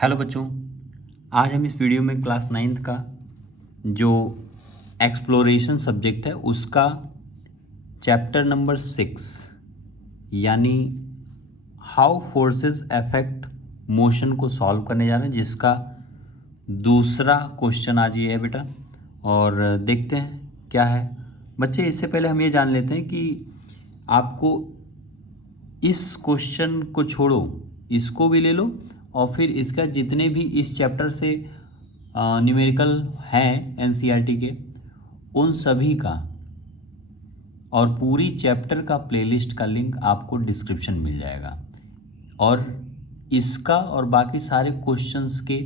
Hello बच्चों, आज हम इस वीडियो में क्लास 9th का जो एक्सप्लोरेशन सब्जेक्ट है उसका चैप्टर नंबर 6 यानी हाउ फोर्सेस अफेक्ट मोशन को सॉल्व करने जा रहे हैं, जिसका दूसरा क्वेश्चन आज ये है बेटा। और देखते हैं क्या है बच्चे। इससे पहले हम ये जान लेते हैं कि आपको इस क्वेश्चन को छोड़ो, इसको भी ले लो और फिर इसका जितने भी इस चैप्टर से न्यूमेरिकल हैं एनसीईआरटी के, उन सभी का और पूरी चैप्टर का प्लेलिस्ट का लिंक आपको डिस्क्रिप्शन मिल जाएगा। और इसका और बाकी सारे क्वेश्चंस के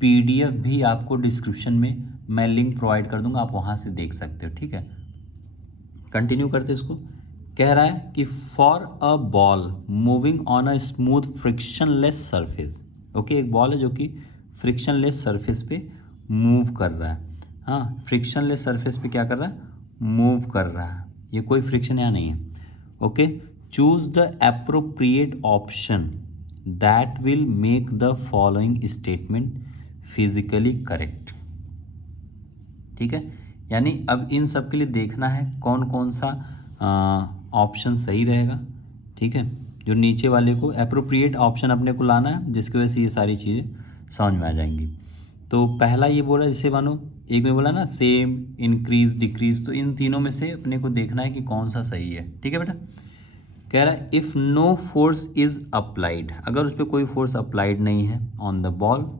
पीडीएफ भी आपको डिस्क्रिप्शन में मैं लिंक प्रोवाइड कर दूंगा, आप वहाँ से देख सकते हो। ठीक है, कंटिन्यू करते इसको। कह रहा है कि for a ball moving on a smooth frictionless surface. Okay, एक बॉल है जो कि फ्रिक्शनलेस सरफेस पे मूव कर रहा है। हाँ, फ्रिक्शनलेस सरफेस पे क्या कर रहा है? मूव कर रहा है। ये कोई फ्रिक्शन यहाँ नहीं है। Okay, choose the appropriate option that will make the following statement physically correct. ठीक है, यानी अब इन सब के लिए देखना है कौन कौन सा ऑप्शन सही रहेगा। ठीक है, जो नीचे वाले को एप्रोप्रिएट ऑप्शन अपने को लाना है, जिसकी वजह से ये सारी चीज़ें समझ में आ जाएंगी। तो पहला ये बोला, जैसे मानो एक में बोला ना सेम, इंक्रीज, डिक्रीज, तो इन तीनों में से अपने को देखना है कि कौन सा सही है। ठीक है बेटा, कह रहा है if no force is applied, अगर उस पर कोई फोर्स अप्लाइड नहीं है on the ball,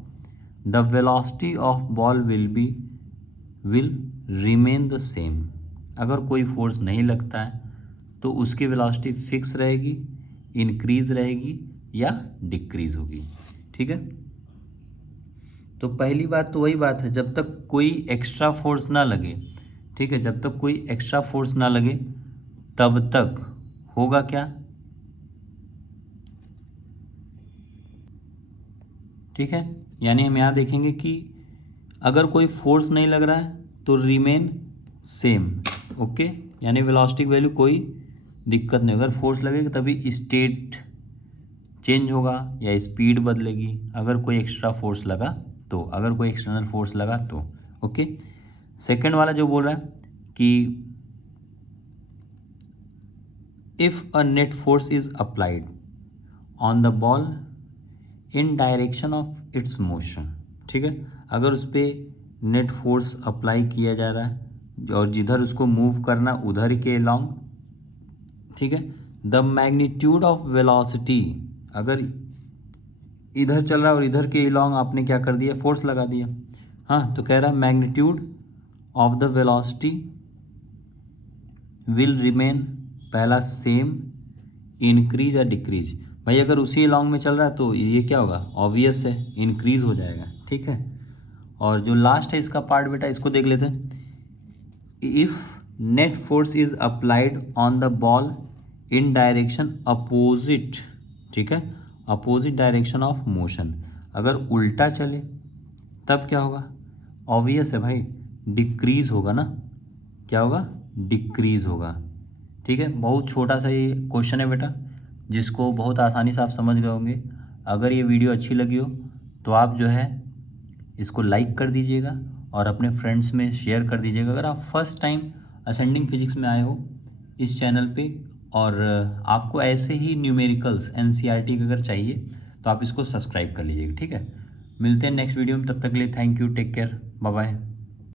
the velocity of ball will remain the same. अगर कोई फोर्स नहीं लगता है तो उसकी वेलोसिटी फिक्स रहेगी, इंक्रीज रहेगी या डिक्रीज होगी। ठीक है, तो पहली बात तो वही बात है, जब तक कोई एक्स्ट्रा फोर्स ना लगे। ठीक है, जब तक कोई एक्स्ट्रा फोर्स ना लगे तब तक होगा क्या? ठीक है, यानी हम यहाँ देखेंगे कि अगर कोई फोर्स नहीं लग रहा है तो रिमेन सेम। ओके, यानी वेलोसिटी की वैल्यू कोई दिक्कत नहीं, अगर फोर्स लगेगी तभी स्टेट चेंज होगा या स्पीड बदलेगी। अगर कोई एक्स्ट्रा फोर्स लगा तो, अगर कोई एक्सटर्नल फोर्स लगा तो। ओके, सेकंड वाला जो बोल रहा है कि if a net force is applied on the ball in direction of its motion. ठीक है, अगर उस पर नेट फोर्स अप्लाई किया जा रहा है और जिधर उसको मूव करना उधर के लॉन्ग। ठीक है, द मैग्नीट्यूड ऑफ वेलोसिटी, अगर इधर चल रहा है और इधर के लॉन्ग आपने क्या कर दिया? फोर्स लगा दिया। हाँ, तो कह रहा है magnitude of the velocity will remain, पहला सेम, इंक्रीज या डिक्रीज। भाई अगर उसी लॉन्ग में चल रहा है तो ये क्या होगा? ऑब्वियस है, इंक्रीज हो जाएगा। ठीक है, और जो लास्ट है इसका पार्ट बेटा, इसको देख लेते हैं। If net force is applied on the ball in direction opposite, ठीक है, अपोजिट डायरेक्शन ऑफ मोशन, अगर उल्टा चले तब क्या होगा? ऑब्वियस है भाई, डिक्रीज होगा ना। क्या होगा? डिक्रीज होगा। ठीक है, बहुत छोटा सा ये क्वेश्चन है बेटा, जिसको बहुत आसानी से आप समझ गए होंगे। अगर ये वीडियो अच्छी लगी हो तो आप जो है इसको लाइक कर दीजिएगा और अपने फ्रेंड्स में शेयर कर दीजिएगा। अगर आप फर्स्ट टाइम असेंडिंग फिजिक्स में आए हो इस चैनल पे और आपको ऐसे ही न्यूमेरिकल्स एनसीईआरटी के अगर चाहिए तो आप इसको सब्सक्राइब कर लीजिएगा। ठीक है, मिलते हैं नेक्स्ट वीडियो में, तब तक के लिए thank you, take care, bye bye.